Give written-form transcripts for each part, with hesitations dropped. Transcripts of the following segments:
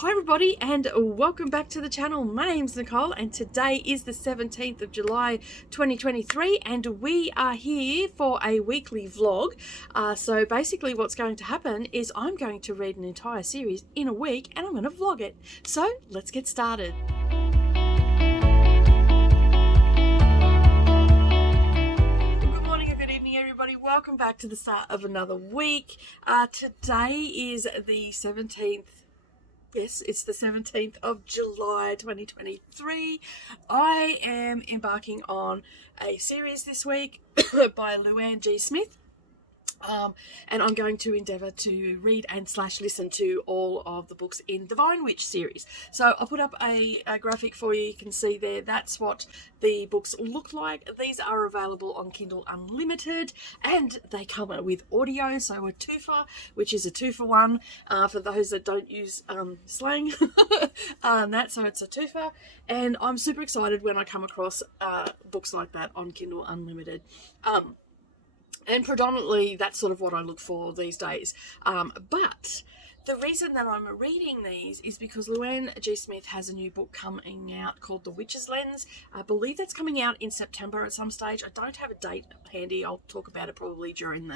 Hi everybody and welcome back to the channel. My name's Nicole and today is the 17th of July 2023 and we are here for a weekly vlog. So basically what's going to happen is I'm going to read an entire series in a week and I'm going to vlog it. So let's get started. Good morning or good evening everybody. Welcome back to the start of another week. Today is the 17th. Yes, it's the 17th of July 2023. I am embarking on a series this week by Luanne G Smith. And I'm going to endeavour to read and / listen to all of the books in the Vine Witch series. So I'll put up a graphic for you. You can see there, that's what the books look like. These are available on Kindle Unlimited and they come with audio, so a twofer, which is a 2-for-1 for those that don't use slang. So it's a twofer, and I'm super excited when I come across books like that on Kindle Unlimited. And predominantly, that's sort of what I look for these days. But the reason that I'm reading these is because Luanne G Smith has a new book coming out called The Witch's Lens. I believe that's coming out in September at some stage. I don't have a date handy. I'll talk about it probably during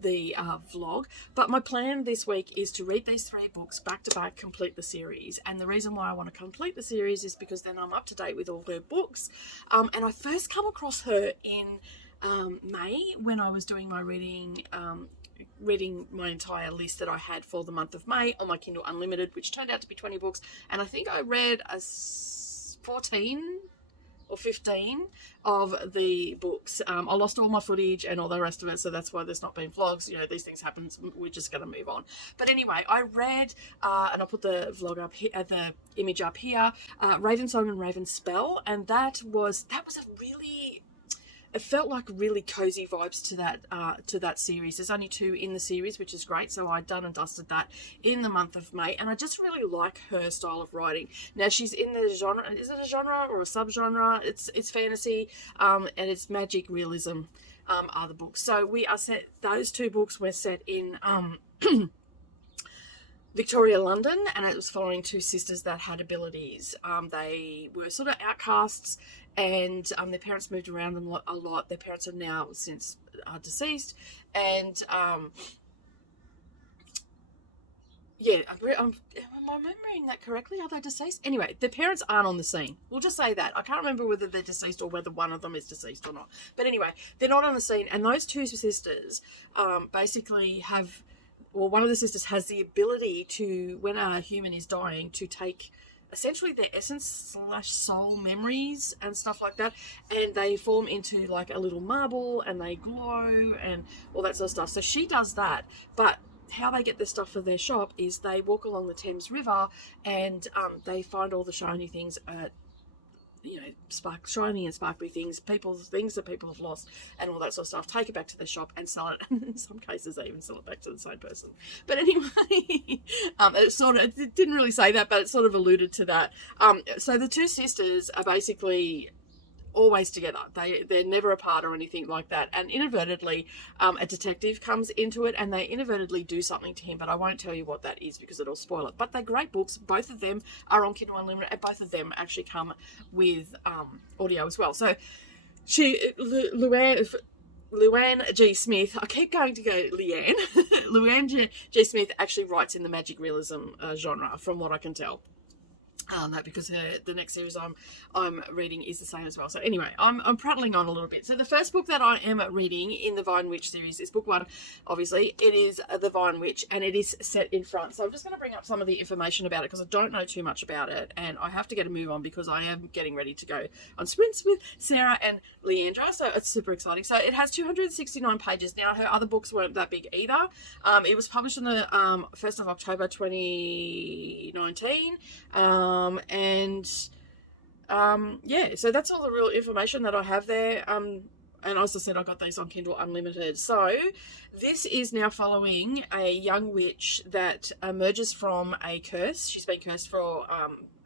the vlog. But my plan this week is to read these 3 books back to back, complete the series. And the reason why I want to complete the series is because then I'm up to date with all her books. And I first come across her in May when I was doing my reading my entire list that I had for the month of May on my Kindle Unlimited, which turned out to be 20 books, and I think I read 14 or 15 of the books. I lost all my footage and all the rest of it, so that's why there's not been vlogs. You know, these things happen. We're just going to move on. But anyway, I read, and I'll put the vlog up here, the image up here, Raven Song and Raven Spell, and that was a really... It felt like really cozy vibes to that series. There's only 2 in the series, which is great. So I done and dusted that in the month of May, and I just really like her style of writing. Now she's in the genre. Is it a genre or a subgenre? It's fantasy, and it's magic realism. Are the books. So we are set. Those 2 books were set in Victoria, London, and it was following 2 sisters that had abilities. They were sort of outcasts, and their parents moved around them a lot. Their parents are now since deceased, and am I remembering that correctly? Are they deceased? Anyway, their parents aren't on the scene. We'll just say that. I can't remember whether they're deceased or whether one of them is deceased or not. But anyway, they're not on the scene, and those 2 sisters basically have... Well, one of the sisters has the ability to, when a human is dying, to take essentially their essence / soul memories and stuff like that, and they form into like a little marble and they glow and all that sort of stuff. So she does that, but how they get the stuff for their shop is they walk along the Thames River and they find all the shiny things at, you know, shiny and sparkly things that people have lost and all that sort of stuff, take it back to the shop and sell it, and in some cases they even sell it back to the same person. But anyway, it didn't really say that, but it sort of alluded to that. So the 2 sisters are basically always together. They're never apart or anything like that, and inadvertently a detective comes into it and they inadvertently do something to him, but I won't tell you what that is because it'll spoil it. But they're great books. Both of them are on Kindle Unlimited, and both of them actually come with audio as well. So Luanne G Smith, I keep going to go Leanne. Luanne G Smith actually writes in the magic realism genre, from what I can tell. That because the next series I'm reading is the same as well. So anyway, I'm prattling on a little bit. So the first book that I am reading in the Vine Witch series is book 1. Obviously, it is The Vine Witch, and it is set in front. So I'm just going to bring up some of the information about it because I don't know too much about it, and I have to get a move on because I am getting ready to go on sprints with Sarah and Leandra. So it's super exciting. So it has 269 pages. Now her other books weren't that big either. It was published on the 1st of October 2019. So that's all the real information that I have there. And as I said, I got these on Kindle Unlimited. So this is now following a young witch that emerges from a curse. She's been cursed for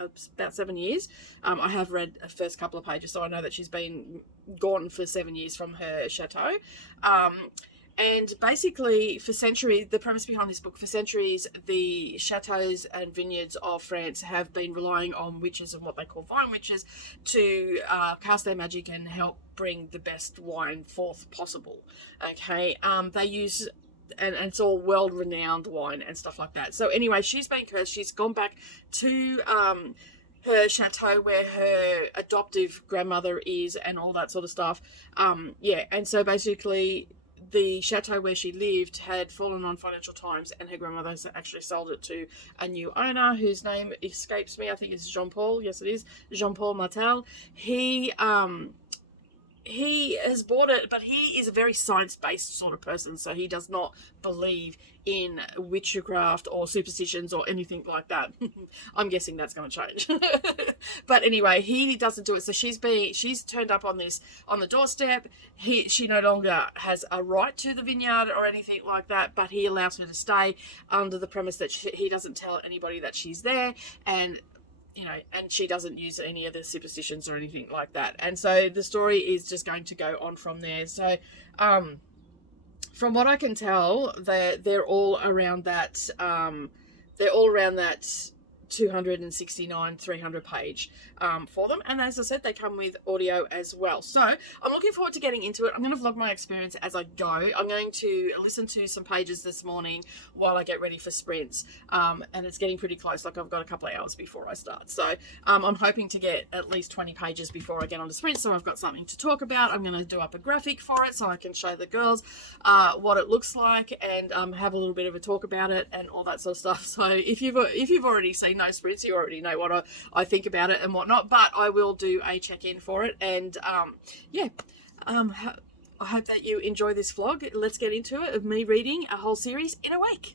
about 7 years. I have read the first couple of pages, so I know that she's been gone for 7 years from her chateau. And basically, for centuries, the premise behind this book, for centuries, the chateaux and vineyards of France have been relying on witches and what they call vine witches to cast their magic and help bring the best wine forth possible. Okay, they use, and it's all world-renowned wine and stuff like that. So anyway, she's been cursed. She's gone back to her chateau where her adoptive grandmother is and all that sort of stuff. And so basically the chateau where she lived had fallen on financial times, and her grandmother has actually sold it to a new owner whose name escapes me. I think it's Jean-Paul. Yes, it is. Jean-Paul Martel. He has bought it, but he is a very science-based sort of person, so he does not believe in witchcraft or superstitions or anything like that. I'm guessing that's going to change. But anyway, he doesn't do it. So she's turned up on the doorstep. She no longer has a right to the vineyard or anything like that, but he allows her to stay under the premise that he doesn't tell anybody that she's there, and and she doesn't use any of the superstitions or anything like that. And so the story is just going to go on from there. So, from what I can tell, they're all around that. They're all around that 269, 300 page for them. And as I said, they come with audio as well. So I'm looking forward to getting into it. I'm going to vlog my experience as I go. I'm going to listen to some pages this morning while I get ready for sprints. And it's getting pretty close. Like, I've got a couple of hours before I start. So I'm hoping to get at least 20 pages before I get on to sprints. So I've got something to talk about. I'm going to do up a graphic for it so I can show the girls what it looks like, and have a little bit of a talk about it and all that sort of stuff. So if you've already seen those sprints, you already know what I think about it and whatnot, but I will do a check-in for it. And I hope that you enjoy this vlog. Let's get into it, of me reading a whole series in a week.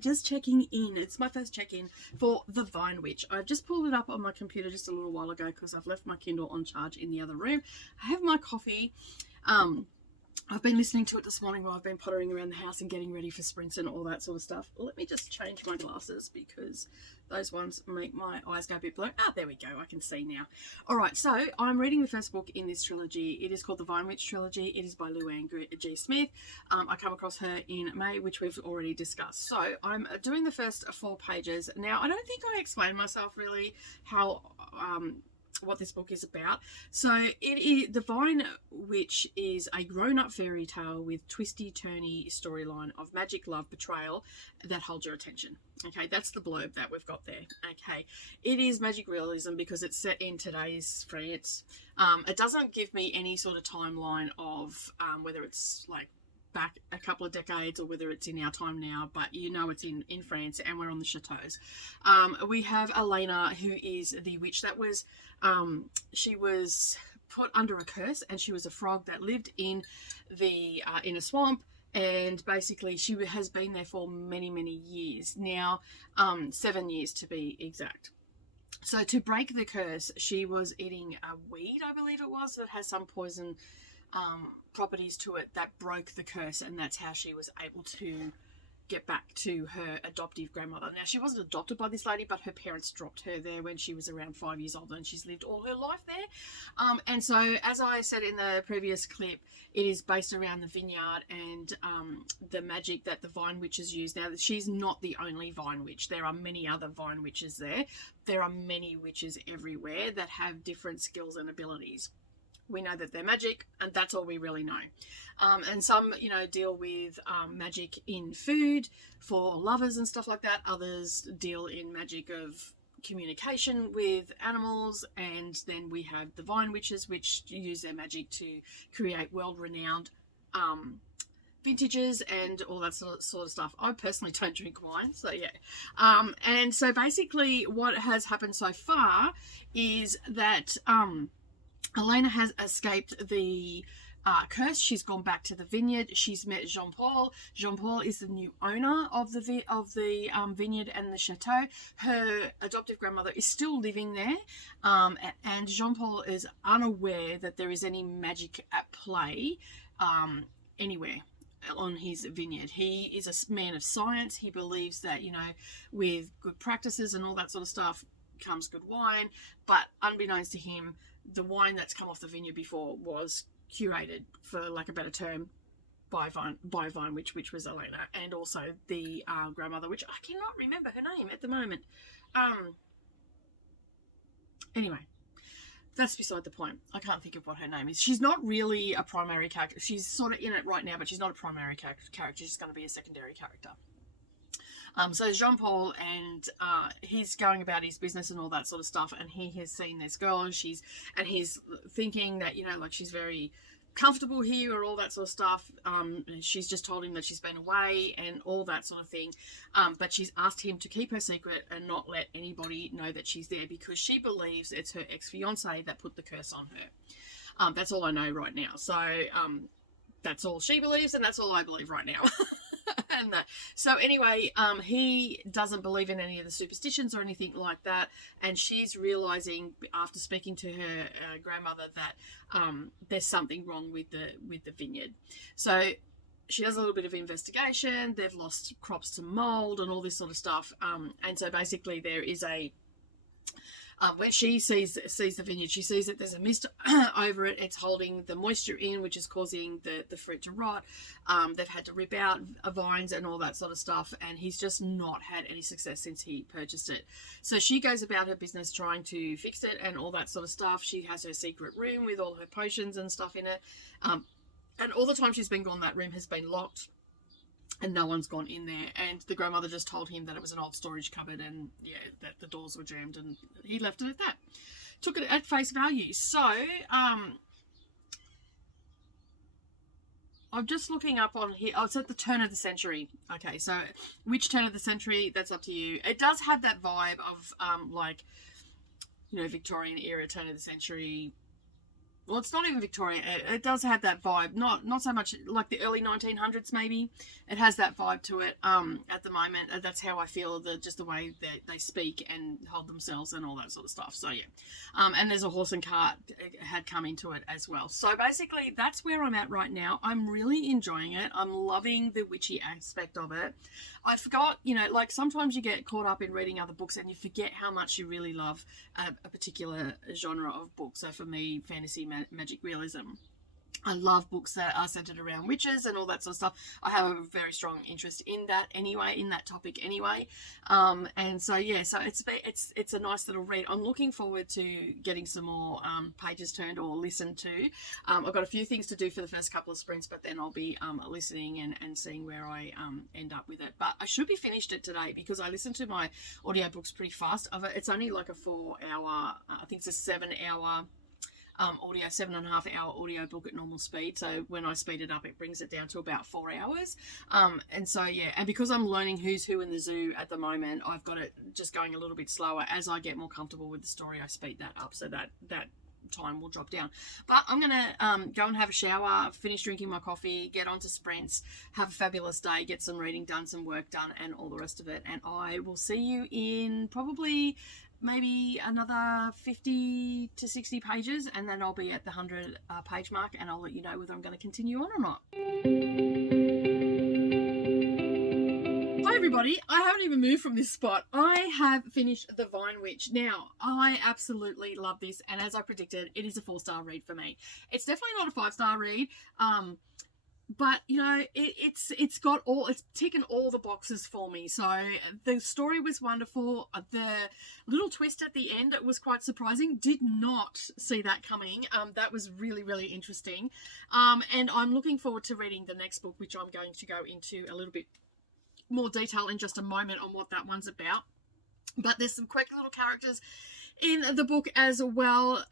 Just checking in. It's my first check-in for the Vine Witch. I've just pulled it up on my computer just a little while ago because I've left my Kindle on charge in the other room. I have my coffee. I've been listening to it this morning while I've been pottering around the house and getting ready for sprints and all that sort of stuff. Let me just change my glasses because those ones make my eyes go a bit blurry. There we go. I can see now. All right, so I'm reading the first book in this trilogy. It is called the Vine Witch Trilogy. It is by Luanne G Smith. I come across her in May, which we've already discussed. So I'm doing the first 4 pages. Now, I don't think I explained myself really how... what this book is about. So the Vine Witch is a grown-up fairy tale with twisty-turny storyline of magic, love, betrayal that holds your attention. Okay, that's the blurb that we've got there. Okay, it is magic realism because it's set in today's France. It doesn't give me any sort of timeline of whether it's like back a couple of decades or whether it's in our time now, but it's in France, and we're on the chateaus. We have Elena, who is the witch that was she was put under a curse, and she was a frog that lived in a swamp, and basically she has been there for many years now, 7 years to be exact. So to break the curse, she was eating a weed, I believe it was, that has some poison properties to it that broke the curse, and that's how she was able to get back to her adoptive grandmother. Now, she wasn't adopted by this lady, but her parents dropped her there when she was around 5 years old, and she's lived all her life there. And so, as I said in the previous clip, it is based around the vineyard and the magic that the Vine Witches use. Now, she's not the only Vine Witch. There are many other Vine Witches there. There are many witches everywhere that have different skills and abilities. We know that they're magic, and that's all we really know. And some, deal with magic in food for lovers and stuff like that. Others deal in magic of communication with animals. And then we have the Vine Witches, which use their magic to create world-renowned vintages and all that sort of stuff. I personally don't drink wine, so yeah. And so basically what has happened so far is that Elena has escaped the curse. She's gone back to the vineyard. She's met Jean-Paul. Jean-Paul is the new owner of the vineyard and the chateau. Her adoptive grandmother is still living there, and Jean-Paul is unaware that there is any magic at play anywhere on his vineyard. He is a man of science. He believes that, you know, with good practices and all that sort of stuff comes good wine, but unbeknownst to him, the wine that's come off the vineyard before was curated, for lack of a better term, by Vine Witch, which was Elena, and also the grandmother, which I cannot remember her name at the moment. Anyway, that's beside the point. I can't think of what her name is. She's not really a primary character. She's sort of in it right now, but she's not a primary character. She's going to be a secondary character. So Jean-Paul, and he's going about his business and all that sort of stuff, and he has seen this girl, and he's thinking that, you know, like, she's very comfortable here or all that sort of stuff. She's just told him that she's been away and all that sort of thing, but she's asked him to keep her secret and not let anybody know that she's there, because she believes it's her ex-fiance that put the curse on her. That's all I know right now. So that's all she believes, and that's all I believe right now. And so anyway, he doesn't believe in any of the superstitions or anything like that, and she's realizing after speaking to her grandmother that there's something wrong with the vineyard. So she does a little bit of investigation. They've lost crops to mold and all this sort of stuff, and so basically there is a when she sees the vineyard, she sees that there's a mist over it. It's holding the moisture in, which is causing the fruit to rot. They've had to rip out vines and all that sort of stuff, and he's just not had any success since he purchased it. So she goes about her business trying to fix it and all that sort of stuff. She has her secret room with all her potions and stuff in it. And all the time she's been gone, that room has been locked, and no one's gone in there, and the grandmother just told him that it was an old storage cupboard, and yeah, that the doors were jammed, and he left it at that. Took it at face value. So I'm just looking up on here. Oh, it's at the turn of the century. Okay, so which turn of the century, that's up to you. It does have that vibe of like, you know, Victorian era, turn of the century. Well, it's not even Victorian. It does have that vibe. Not so much like the early 1900s, maybe. It has that vibe to it at the moment. That's how I feel, just the way that they speak and hold themselves and all that sort of stuff. So, yeah. And there's a horse and cart had come into it as well. So, basically, that's where I'm at right now. I'm really enjoying it. I'm loving the witchy aspect of it. I forgot, you know, like, sometimes you get caught up in reading other books and you forget how much you really love a particular genre of book. So, for me, fantasy, magic realism. I love books that are centered around witches and all that sort of stuff. I have a very strong interest in that anyway, in that topic anyway. And so, yeah, so it's a nice little read. I'm looking forward to getting some more pages turned or listened to. I've got a few things to do for the first couple of sprints, but then I'll be listening and seeing where I end up with it. But I should be finished it today because I listen to my audiobooks pretty fast. It's only like a 4-hour, I think it's a 7-hour audio, 7.5-hour audio book at normal speed. So when I speed it up, it brings it down to about 4 hours. And so, yeah, and because I'm learning who's who in the zoo at the moment, I've got it just going a little bit slower. As I get more comfortable with the story, I speed that up so that time will drop down. But I'm going to go and have a shower, finish drinking my coffee, get onto sprints, have a fabulous day, get some reading done, some work done, and all the rest of it. And I will see you in probably maybe another 50 to 60 pages, and then I'll be at the 100 page mark, and I'll let you know whether I'm going to continue on or not. Hi everybody, I haven't even moved from this spot. I have finished The Vine Witch. Now, I absolutely love this, and as I predicted, it is a 4-star read for me. It's definitely not a 5-star read, but you know, it's ticking all the boxes for me. So the story was wonderful. The little twist at the end, it was quite surprising. Did not see that coming. That was really, really interesting. And I'm looking forward to reading the next book, which I'm going to go into a little bit more detail in just a moment on what that one's about. But there's some quirky little characters. in the book as well.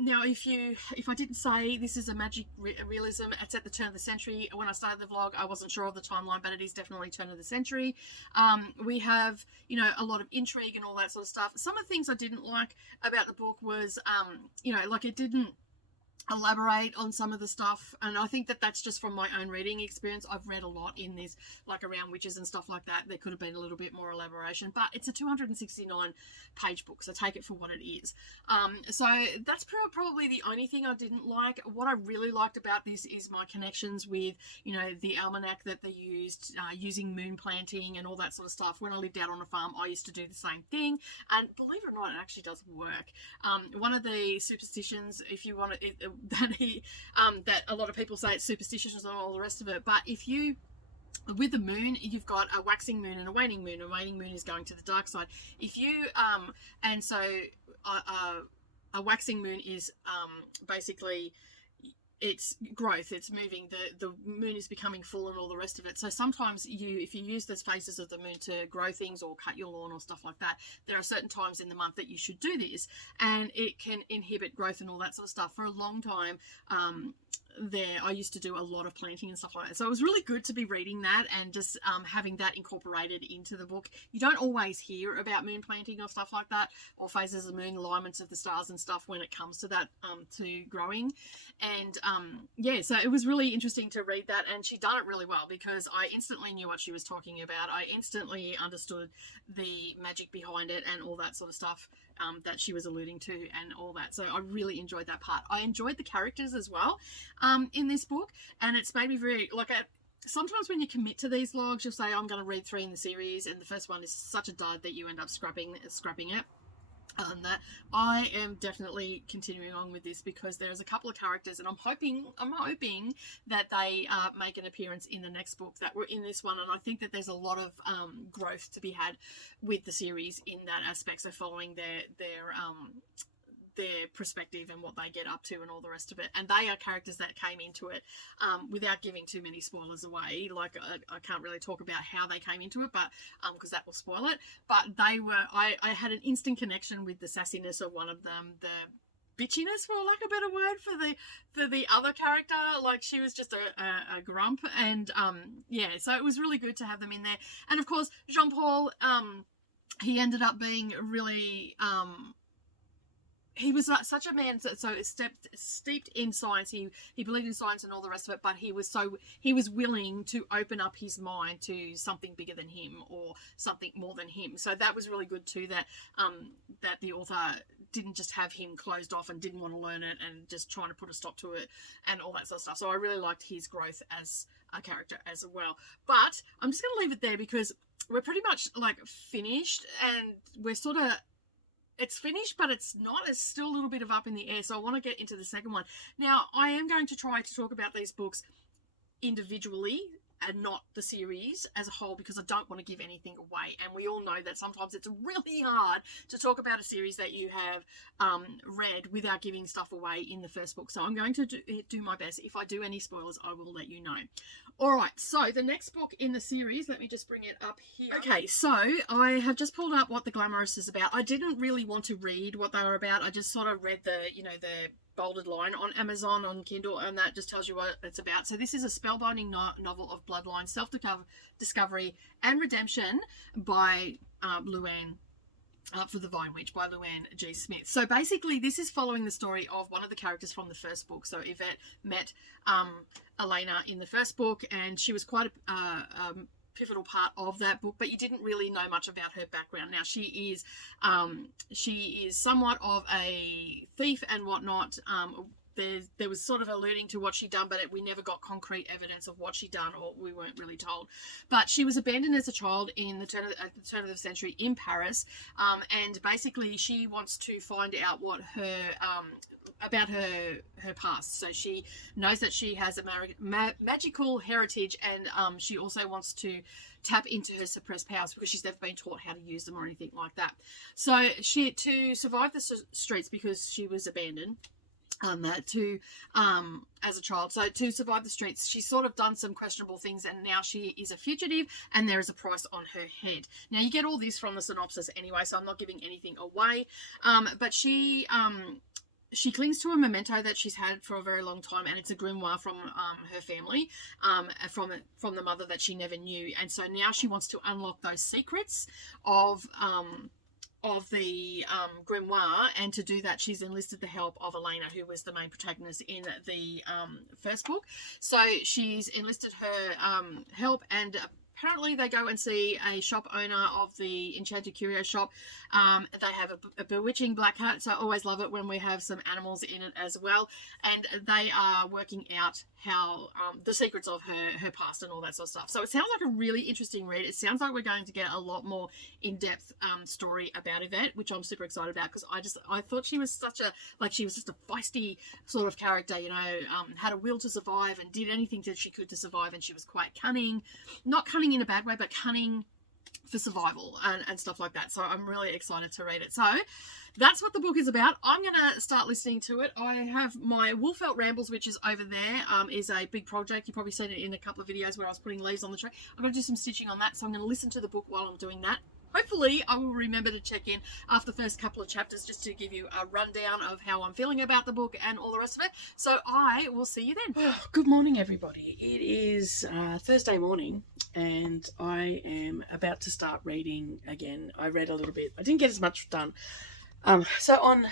Now, if I didn't say this is a magic realism, it's at the turn of the century. When I started the vlog, I wasn't sure of the timeline, but it is definitely turn of the century. We have, a lot of intrigue and all that sort of stuff. Some of the things I didn't like about the book was, like it didn't elaborate on some of the stuff, and I think that that's just from my own reading experience. I've read a lot in this, like around witches and stuff like that. There could have been a little bit more elaboration, but it's a 269 page book, so take it for what it is. So that's probably the only thing I didn't like. What I really liked about this is my connections with, the almanac that they used, using moon planting and all that sort of stuff. When I lived out on a farm, I used to do the same thing, and believe it or not, it actually does work. One of the superstitions, if you want to, that a lot of people say it's superstitious and all the rest of it, but if you, with the moon, you've got a waxing moon and a waning moon. A waning moon is going to the dark side. If you and so a waxing moon is basically, it's growth, it's moving, the moon is becoming full and all the rest of it. So sometimes if you use those phases of the moon to grow things or cut your lawn or stuff like that, there are certain times in the month that you should do this, and it can inhibit growth and all that sort of stuff. For a long time, I used to do a lot of planting and stuff like that, so it was really good to be reading that and just having that incorporated into the book. You don't always hear about moon planting or stuff like that, or phases of the moon, alignments of the stars and stuff when it comes to that, to growing. And so it was really interesting to read that, and she done it really well, because I instantly knew what she was talking about. I instantly understood the magic behind it and all that sort of stuff that she was alluding to and all that. So I really enjoyed that part. I enjoyed the characters as well in this book, and it's made me very, sometimes when you commit to these vlogs, you'll say, I'm going to read 3 in the series, and the first one is such a dud that you end up scrapping it. That I am definitely continuing on with this, because there's a couple of characters, and I'm hoping that they make an appearance in the next book that were in this one. And I think that there's a lot of growth to be had with the series in that aspect. So following their perspective and what they get up to and all the rest of it. And they are characters that came into it without giving too many spoilers away. Like I can't really talk about how they came into it, but because that will spoil it. But they were, I had an instant connection with the sassiness of one of them, the bitchiness, for lack of a better word, for the other character. Like, she was just a grump, and so it was really good to have them in there. And of course, Jean-Paul, he ended up being really he was such a man, so steeped in science. He believed in science and all the rest of it, but he was willing to open up his mind to something bigger than him, or something more than him. So that was really good too, that the author didn't just have him closed off and didn't want to learn it and just trying to put a stop to it and all that sort of stuff. So I really liked his growth as a character as well. But I'm just going to leave it there, because we're pretty much finished, and we're sort of, it's finished, but it's not. It's still a little bit of up in the air. So I want to get into the second one. Now, I am going to try to talk about these books individually and not the series as a whole, because I don't want to give anything away. And we all know that sometimes it's really hard to talk about a series that you have read without giving stuff away in the first book. So I'm going to do my best. If I do any spoilers, I will let you know. All right, so the next book in the series, let me just bring it up here. Okay, so I have just pulled up what The Glamorous is about. I didn't really want to read what they were about. I just sort of read the bolded line on Amazon, on Kindle, and that just tells you what it's about. So this is a spellbinding novel of bloodline, self-discovery, and redemption by Luanne. For the Vine Witch by Luanne G Smith. So basically, this is following the story of one of the characters from the first book. So Yvette met Elena in the first book, and she was quite a pivotal part of that book, but you didn't really know much about her background. Now, she is somewhat of a thief and whatnot. There was sort of alluding to what she'd done, but we never got concrete evidence of what she'd done, or we weren't really told. But she was abandoned as a child at the turn of the century in Paris, and basically she wants to find out what about her past. So she knows that she has a magical heritage, and she also wants to tap into her suppressed powers, because she's never been taught how to use them or anything like that. So to survive the streets, because she was abandoned, to as a child. So to survive the streets, she's sort of done some questionable things, and now she is a fugitive, and there is a price on her head. Now you get all this from the synopsis anyway, so I'm not giving anything away. But she clings to a memento that she's had for a very long time, and it's a grimoire from her family, from the mother that she never knew. And so now she wants to unlock those secrets of the grimoire, and to do that she's enlisted the help of Elena, who was the main protagonist in the first book. So she's enlisted her help, and apparently they go and see a shop owner of the Enchanted Curio shop. They have a bewitching black cat, so I always love it when we have some animals in it as well. And they are working out how the secrets of her past and all that sort of stuff. So it sounds like a really interesting read. It sounds like we're going to get a lot more in-depth story about Yvette, which I'm super excited about, because I thought she was she was just a feisty sort of character, you know, had a will to survive and did anything that she could to survive, and she was quite cunning. Not cunning in a bad way, but cunning for survival and stuff like that. So I'm really excited to read it. So that's what the book is about. I'm going to start listening to it. I have my Woolfelt Rambles, which is over there, is a big project. You've probably seen it in a couple of videos where I was putting leaves on the tree. I'm going to do some stitching on that, so I'm going to listen to the book while I'm doing that. Hopefully I will remember to check in after the first couple of chapters, just to give you a rundown of how I'm feeling about the book and all the rest of it. So I will see you then. Good morning, everybody. It is Thursday morning, and I am about to start reading again. I read a little bit. I didn't get as much done. So on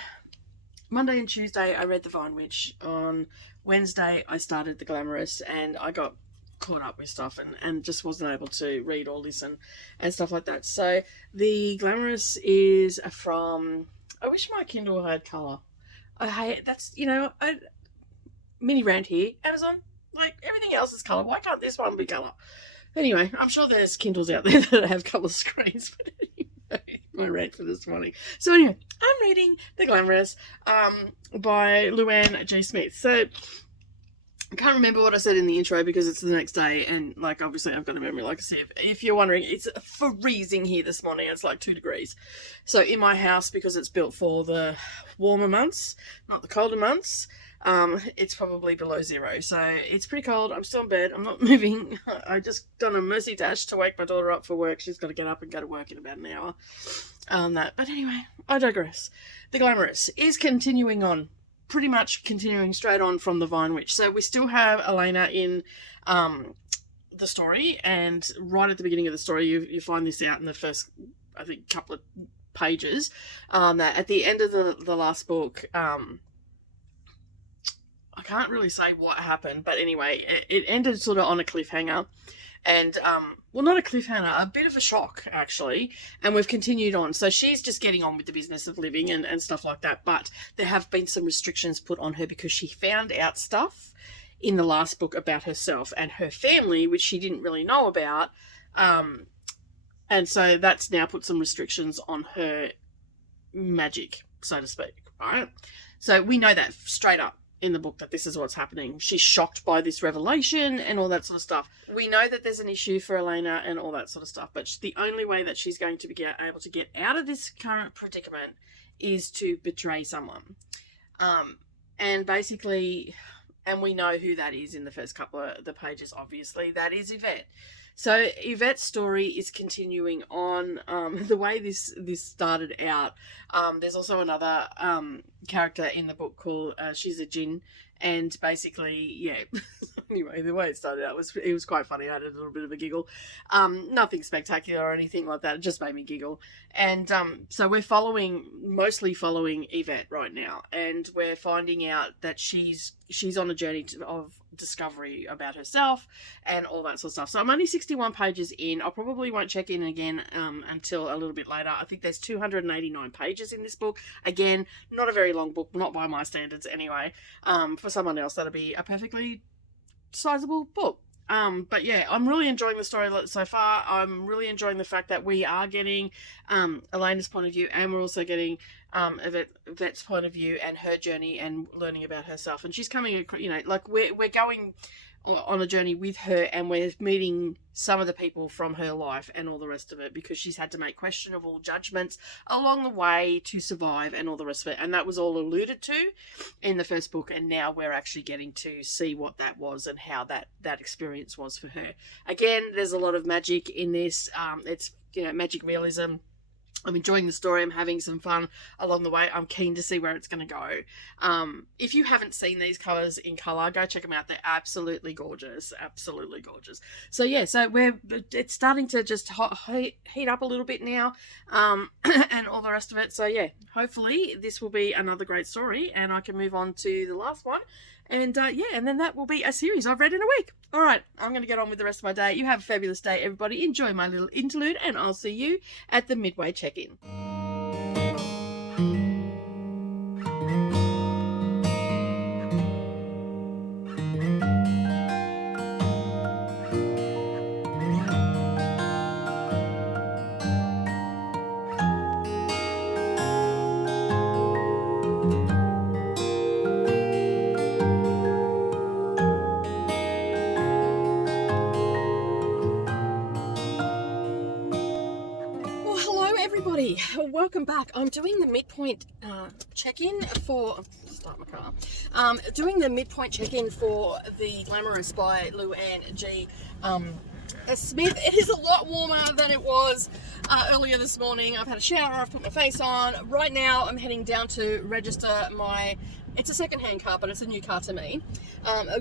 Monday and Tuesday I read the Vine Witch. On Wednesday I started the Glamorous, and I got caught up with stuff and just wasn't able to read all this and stuff like that. So the Glamorous is from, I wish my Kindle had colour. I hate, that's, you know, mini rant here, Amazon, like everything else is colour, why can't this one be colour? Anyway, I'm sure there's Kindles out there that have colour screens, but anyway, my rant for this morning. So anyway, I'm reading The Glamorous by Luanne G Smith. So I can't remember what I said in the intro because it's the next day, and like obviously I've got a memory like a sieve. If you're wondering, it's freezing here this morning. It's like 2 degrees. So in my house, because it's built for the warmer months, not the colder months, it's probably below 0. So it's pretty cold. I'm still in bed. I'm not moving. I just done a mercy dash to wake my daughter up for work. She's got to get up and go to work in about an hour. But anyway, I digress. The Glamorous is continuing on. Pretty much continuing straight on from the Vine Witch. So we still have Elena in the story, and right at the beginning of the story you find this out in the first, I think, couple of pages, that at the end of the last book, I can't really say what happened, but anyway, it ended sort of on a cliffhanger. And, well, not a cliffhanger, a bit of a shock, actually. And we've continued on. So she's just getting on with the business of living and stuff like that. But there have been some restrictions put on her because she found out stuff in the last book about herself and her family, which she didn't really know about. And so that's now put some restrictions on her magic, so to speak, right? So we know that straight up in the book that this is what's happening. She's shocked by this revelation and all that sort of stuff. We know that there's an issue for Elena and all that sort of stuff, but the only way that she's going to be able to get out of this current predicament is to betray someone. And basically, and we know who that is in the first couple of the pages, obviously, that is Yvette. So Yvette's story is continuing on the way this started out. There's also another character in the book called she's a Jinn, and basically, yeah. Anyway, the way it started out it was quite funny. I had a little bit of a giggle. Nothing spectacular or anything like that. It just made me giggle. And so we're mostly following Yvette right now, and we're finding out that she's on a journey of discovery about herself and all that sort of stuff. So I'm only 61 pages in. I probably won't check in again until a little bit later. I think there's 289 pages in this book. Again, not a very long book, not by my standards anyway. For someone else, that'll be a perfectly sizable book. But yeah, I'm really enjoying the story so far. I'm really enjoying the fact that we are getting Elena's point of view, and we're also getting Yvette's point of view and her journey and learning about herself. And she's coming, you know, like we're going on a journey with her, and we're meeting some of the people from her life and all the rest of it, because she's had to make questionable judgments along the way to survive and all the rest of it. And that was all alluded to in the first book, and now we're actually getting to see what that was and how that experience was for her. Again, there's a lot of magic in this. It's, you know, magic realism. I'm enjoying the story. I'm having some fun along the way. I'm keen to see where it's going to go. If you haven't seen these covers in colour, go check them out. They're absolutely gorgeous. Absolutely gorgeous. So yeah, so it's starting to just heat up a little bit now, and all the rest of it. So yeah, hopefully this will be another great story and I can move on to the last one. And yeah, and then that will be a series I've read in a week. All right, I'm going to get on with the rest of my day. You have a fabulous day, everybody. Enjoy my little interlude, and I'll see you at the midway check-in. Welcome back. I'm doing the midpoint check-in for doing the midpoint check-in for The Glamorous by Luanne G Smith. It is a lot warmer than it was earlier this morning. I've had a shower, I've put my face on. Right now I'm heading down to register my, it's a second-hand car, but it's a new car to me.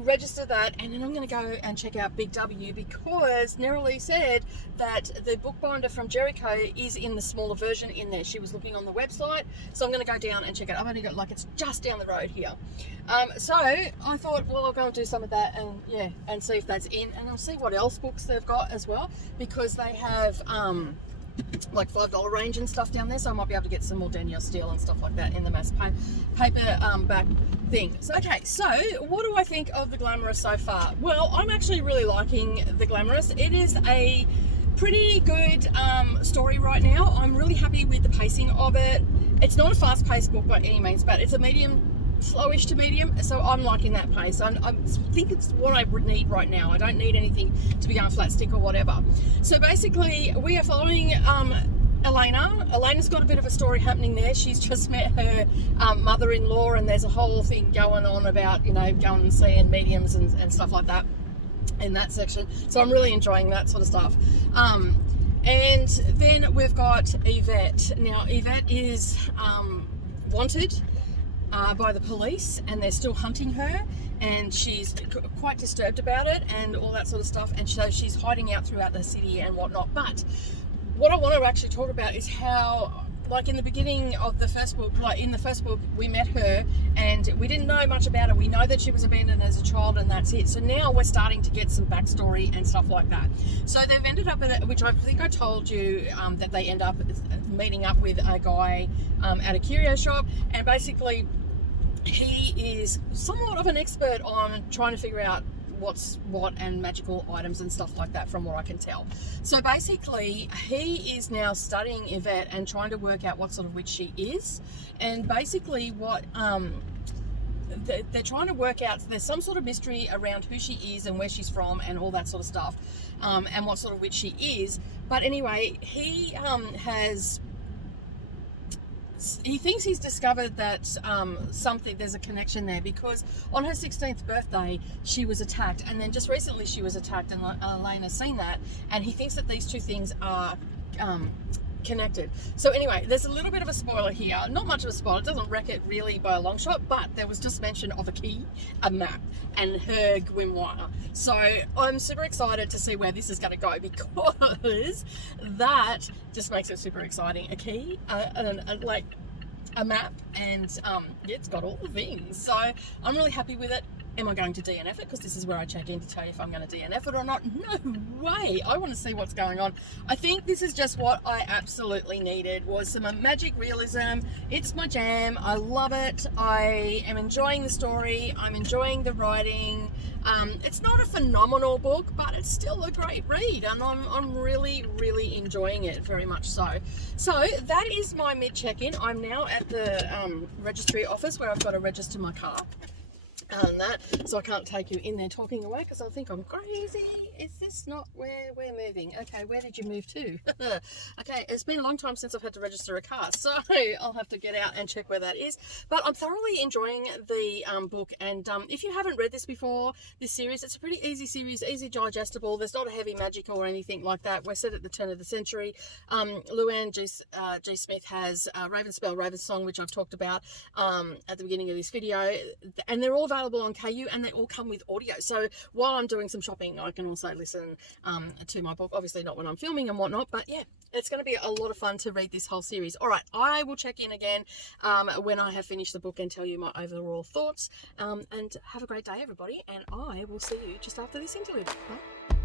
Register that, and then I'm going to go and check out Big W, because Nerily said that the bookbinder from Jericho is in the smaller version in there. She was looking on the website, so I'm going to go down and check it. I've only got, like, it's just down the road here. So I thought, well, I'll go and do some of that, and yeah, and see if that's in, and I'll see what else books they've got as well, because they have like $5 range and stuff down there, so I might be able to get some more Danielle Steele and stuff like that in the mass paper back thing. So okay, so what do I think of The Glamorous so far? Well, I'm actually really liking The Glamorous. It is a pretty good story right now. I'm really happy with the pacing of it. It's not a fast-paced book by any means, but it's a medium, slowish to medium, so I'm liking that pace. I think it's what I need right now. I don't need anything to be going flat stick or whatever. So basically we are following Elena. Elena's got a bit of a story happening there. She's just met her mother-in-law, and there's a whole thing going on about, you know, going and seeing mediums and stuff like that in that section. So I'm really enjoying that sort of stuff. And then we've got Yvette. Now Yvette is wanted by the police, and they're still hunting her, and she's quite disturbed about it and all that sort of stuff, and so she's hiding out throughout the city and whatnot. But what I want to actually talk about is how, like in the beginning of the first book, like in the first book, we met her and we didn't know much about her. We know that she was abandoned as a child, and that's it. So now we're starting to get some backstory and stuff like that. So they've ended up at, which I think I told you, that they end up meeting up with a guy at a curio shop, and basically he is somewhat of an expert on trying to figure out what's what and magical items and stuff like that, from what I can tell. So basically he is now studying Yvette and trying to work out what sort of witch she is, and basically what they're trying to work out, there's some sort of mystery around who she is and where she's from and all that sort of stuff, and what sort of witch she is. But anyway, he thinks he's discovered that there's a connection there, because on her 16th birthday she was attacked, and then just recently she was attacked, and Elena's seen that, and he thinks that these two things are connected. So anyway, there's a little bit of a spoiler here. Not much of a spoiler, it doesn't wreck it really by a long shot, but there was just mention of a key, a map, and her grimoire. So I'm super excited to see where this is going to go, because that just makes it super exciting. A key, like a map, and yeah, it's got all the things. So I'm really happy with it. Am I going to DNF it? Because this is where I check in to tell you if I'm going to DNF it or not. No way. I want to see what's going on. I think this is just what I absolutely needed, was some magic realism. It's my jam. I love it. I am enjoying the story. I'm enjoying the writing. It's not a phenomenal book, but it's still a great read, and I'm really, really enjoying it very much so. So that is my mid check-in. I'm now at the registry office where I've got to register my car. and that, so I can't take you in there talking away because I'll think I'm crazy. Is this not where we're moving? Okay, where did you move to? Okay, it's been a long time since I've had to register a car, so I'll have to get out and check where that is. But I'm thoroughly enjoying the book, and if you haven't read this before, this series, it's a pretty easy series, easy digestible. There's not a heavy magic or anything like that. We're set at the turn of the century. Luanne G Smith has Ravenspell, Ravensong, which I've talked about at the beginning of this video, and they're all available on KU, and they all come with audio. So while I'm doing some shopping, I can also listen to my book. Obviously not when I'm filming and whatnot, but yeah, it's going to be a lot of fun to read this whole series. All right, I will check in again when I have finished the book and tell you my overall thoughts. And have a great day, everybody, and I will see you just after this interlude. Bye.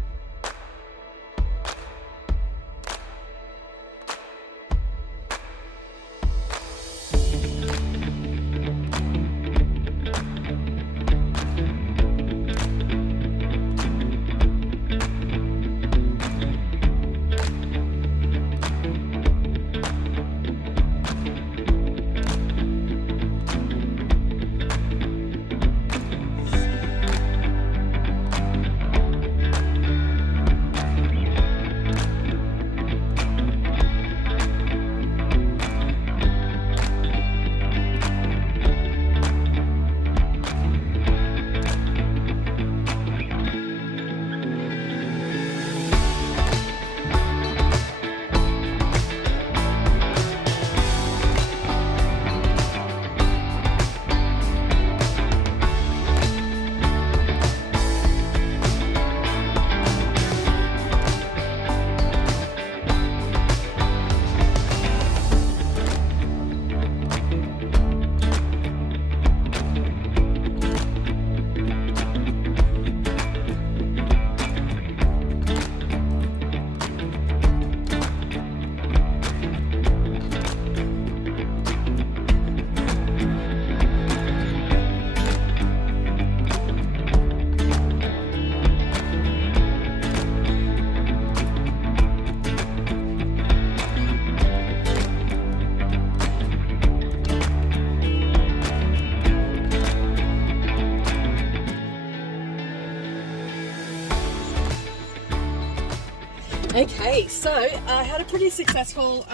Okay, so I had a pretty successful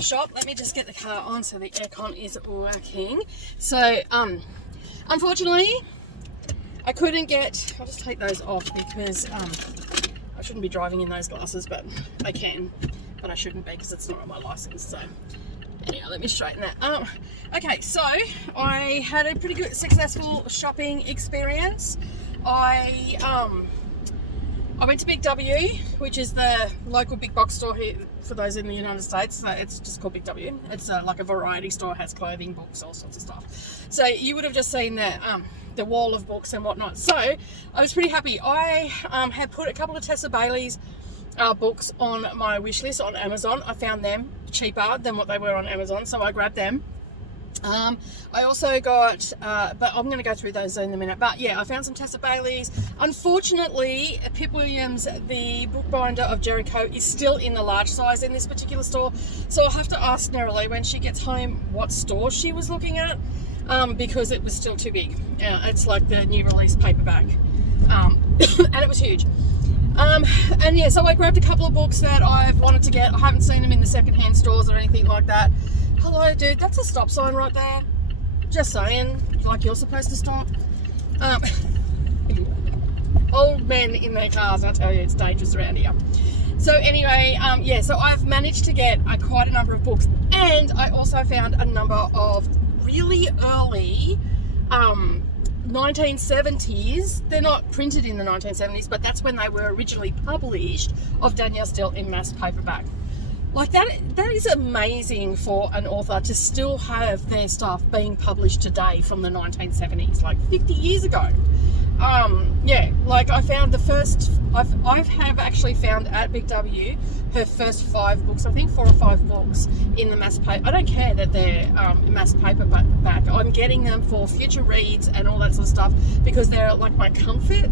shop. Let me just get the car on so the aircon is working. So unfortunately I couldn't get, I'll just take those off because I shouldn't be driving in those glasses, but I can, but I shouldn't be because it's not on my license. So anyhow, let me straighten that up. Okay, so I had a pretty good successful shopping experience. I went to Big W, which is the local big box store here for those in the United States. So it's just called Big W. It's like a variety store, has clothing, books, all sorts of stuff. So you would have just seen the wall of books and whatnot. So I was pretty happy. I had put a couple of Tessa Bailey's books on my wish list on Amazon. I found them cheaper than what they were on Amazon, so I grabbed them. I also got, but I'm going to go through those in a minute, but yeah, I found some Tessa Bailey's. Unfortunately, Pip Williams, the bookbinder of Jericho, is still in the large size in this particular store, so I'll have to ask Nerily when she gets home what store she was looking at, because it was still too big. It's like the new release paperback, and it was huge. And yeah, so I grabbed a couple of books that I've wanted to get. I haven't seen them in the secondhand stores or anything like that. Hello, dude, that's a stop sign right there. Just saying, like you're supposed to stop. Old men in their cars, I tell you, it's dangerous around here. So anyway, yeah, so I've managed to get quite a number of books, and I also found a number of really early 1970s. They're not printed in the 1970s, but that's when they were originally published, of Danielle Steele in mass paperback. Like that is amazing for an author to still have their stuff being published today from the 1970s, like 50 years ago. Yeah, like I found the first, I have actually found at Big W her first 5 books, I think 4 or 5 books in the mass paper. I don't care that they're mass paperback. I'm getting them for future reads and all that sort of stuff because they're like my comfort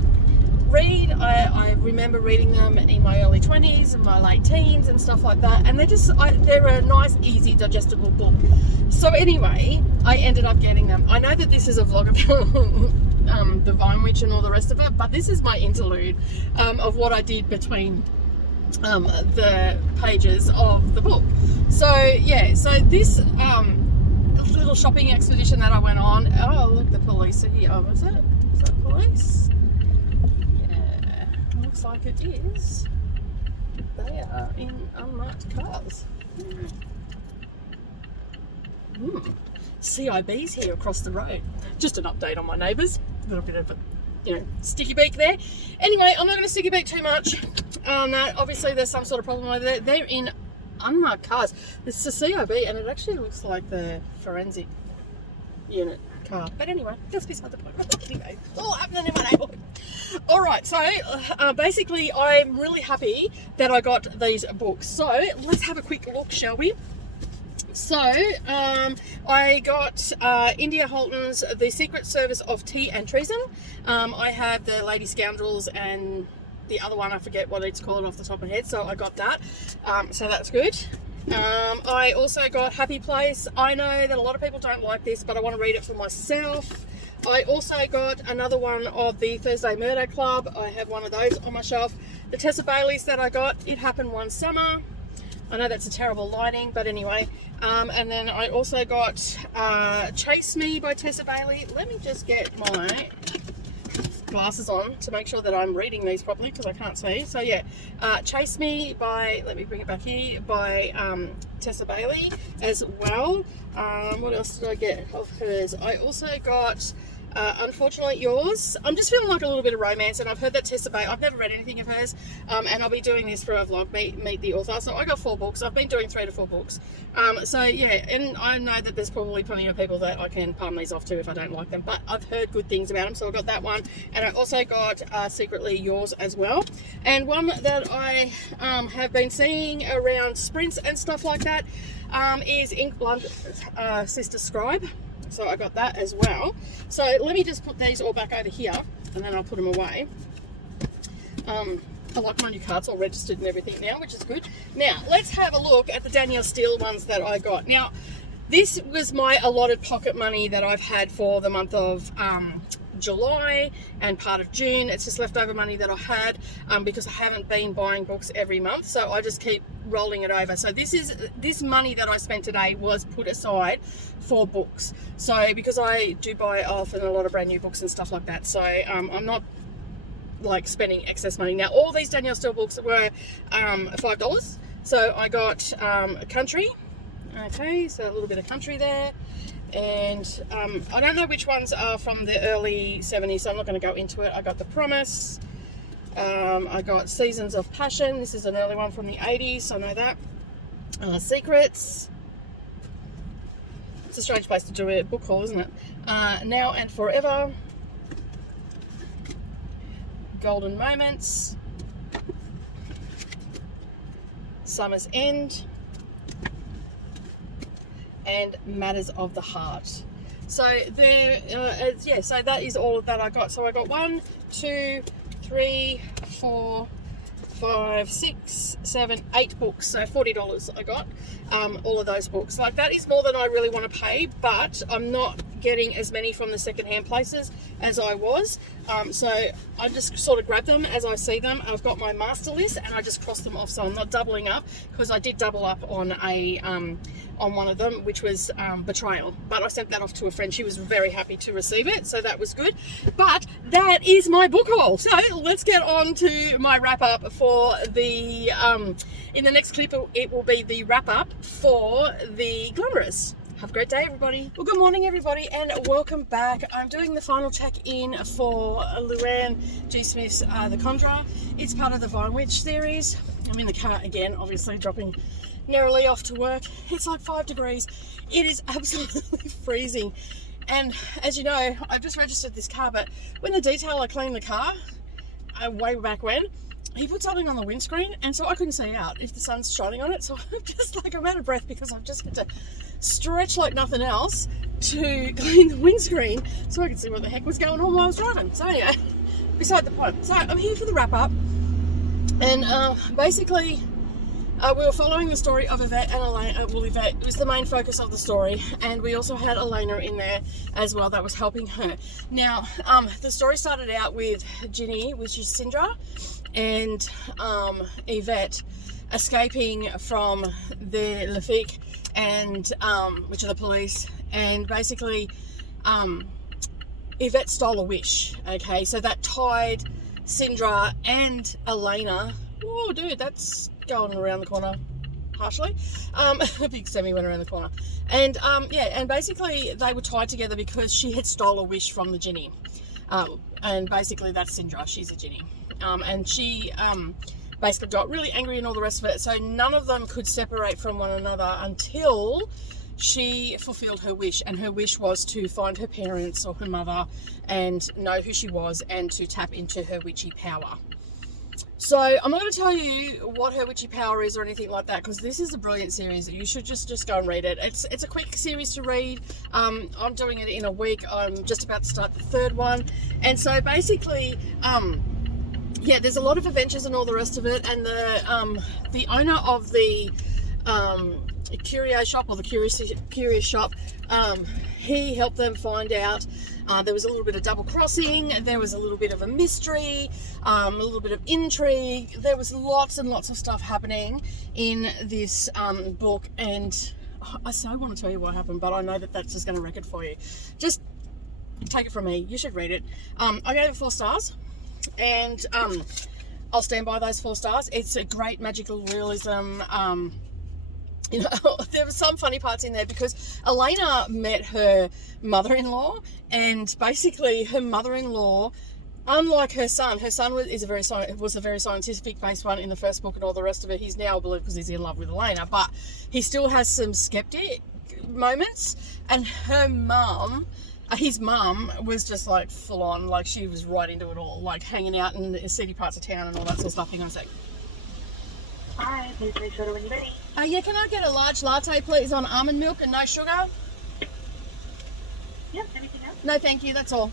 read. I remember reading them in my early 20s and my late teens and stuff like that, and they're a nice, easy, digestible book. So anyway, I ended up getting them. I know that this is a vlog about the Vine Witch and all the rest of it, but this is my interlude of what I did between the pages of the book. So yeah, so this little shopping expedition that I went on. Oh look, the police are here. Oh, is that police? Yeah, looks like it is. They are in unmarked cars. CIB's here across the road. Just an update on my neighbours. A little bit of a, sticky beak there. Anyway, I'm not going to sticky beak too much. Obviously there's some sort of problem with it. They're in unmarked cars. It's a CIB, and it actually looks like the forensic unit car. But anyway, that's beside the point. Anyway, it's all happening in my neighbourhood. Alright, so basically I'm really happy that I got these books. So let's have a quick look, shall we? So, I got India Holton's The Secret Service of Tea and Treason. I have the Lady Scoundrels and the other one, I forget what it's called off the top of my head, so I got that. So that's good. I also got Happy Place. I know that a lot of people don't like this, but I want to read it for myself. I also got another one of the Thursday Murder Club. I have one of those on my shelf. The Tessa Bailey's that I got, It Happened One Summer. I know that's a terrible lighting, but anyway. And then I also got Chase Me by Tessa Bailey. Let me just get my glasses on to make sure that I'm reading these properly because I can't see. So yeah, Chase Me by, let me bring it back here, by Tessa Bailey as well. What else did I get of hers? I also got Unfortunately Yours. I'm just feeling like a little bit of romance, and I've heard that Tessa Bailey, I've never read anything of hers, and I'll be doing this for a vlog, meet the author. So I got 4 books. I've been doing 3 to 4 books. So yeah, and I know that there's probably plenty of people that I can palm these off to if I don't like them, but I've heard good things about them, so I got that one. And I also got Secretly Yours as well. And one that I have been seeing around sprints and stuff like that is Ink Blood Sister Scribe. So I got that as well. So let me just put these all back over here, and then I'll put them away. I like my new cards all registered and everything now, which is good. Now, let's have a look at the Danielle Steele ones that I got. Now, this was my allotted pocket money that I've had for the month of July and part of June. It's just leftover money that I had because I haven't been buying books every month, so I just keep rolling it over. So this money that I spent today was put aside for books. So because I do buy often a lot of brand new books and stuff like that, so I'm not like spending excess money. Now all these Danielle Steele books were $5, so I got Country. Okay, so a little bit of country there. And I don't know which ones are from the early 70s, so I'm not going to go into it. I got The Promise. I got Seasons of Passion. This is an early one from the 80s, so I know that. Secrets. It's a strange place to do a book haul, isn't it? Now and Forever. Golden Moments. Summer's End. And Matters of the Heart. So yeah, so that is all that I got. So I got 1, 2, 3, 4, 5, 6, 7, 8 books. So $40 I got all of those books. Like that is more than I really want to pay, but I'm not getting as many from the secondhand places as I was. So I just sort of grab them as I see them. I've got my master list and I just cross them off, so I'm not doubling up, because I did double up on a on one of them, which was Betrayal, but I sent that off to a friend. She was very happy to receive it, so that was good. But that is my book haul. So let's get on to my wrap up for the in the next clip. It will be the wrap up for the Glamorous. Have a great day, everybody. Well, good morning, everybody, and welcome back. I'm doing the final check-in for Luanne G Smith's The Conjurer. It's part of the Vine Witch series. I'm in the car again, obviously dropping narrowly off to work. It's like 5 degrees. It is absolutely freezing. And as you know, I've just registered this car, but when the detailer cleaned the car, way back when, he put something on the windscreen, and so I couldn't see out if the sun's shining on it. So I'm just like, I'm out of breath because I've just had to stretch like nothing else to clean the windscreen so I could see what the heck was going on while I was driving. So anyway, beside the point. So I'm here for the wrap up, and basically we were following the story of Yvette and Elena. Well, Yvette was the main focus of the story, and we also had Elena in there as well that was helping her. Now, the story started out with Ginny, which is Sindra, and Yvette escaping from the Lafik and which are the police, and basically Yvette stole a wish. Okay, so that tied Sindra and Elena. Oh, dude, that's going around the corner harshly. A big semi went around the corner, and and basically they were tied together because she had stole a wish from the Ginny, and basically that's Sindra. She's a Ginny, and she basically got really angry and all the rest of it. So none of them could separate from one another until she fulfilled her wish, and her wish was to find her parents or her mother and know who she was and to tap into her witchy power. So I'm not going to tell you what her witchy power is or anything like that, because this is a brilliant series. You should just go and read it. It's a quick series to read. I'm doing it in a week. I'm just about to start the third one, and so basically there's a lot of adventures and all the rest of it. And the owner of the curio shop, or the curious shop, he helped them find out. There was a little bit of double crossing, there was a little bit of a mystery, a little bit of intrigue. There was lots and lots of stuff happening in this book, and I so want to tell you what happened, but I know that that's just going to wreck it for you. Just take it from me, you should read it. I gave it 4 stars, and I'll stand by those 4 stars. It's a great magical realism. You know, there were some funny parts in there because Elena met her mother-in-law, and basically her mother-in-law, unlike her son was a very scientific-based one in the first book and all the rest of it. He's now, I believe, because he's in love with Elena, but he still has some skeptic moments. And her mum, his mum, was just like full on, like she was right into it all, like hanging out in the seedy parts of town and all that sort of stuff. Hang on a sec. Hi, please make sure when you're ready. Yeah, can I get a large latte, please, on almond milk and no sugar? Yep, anything else? No, thank you, that's all.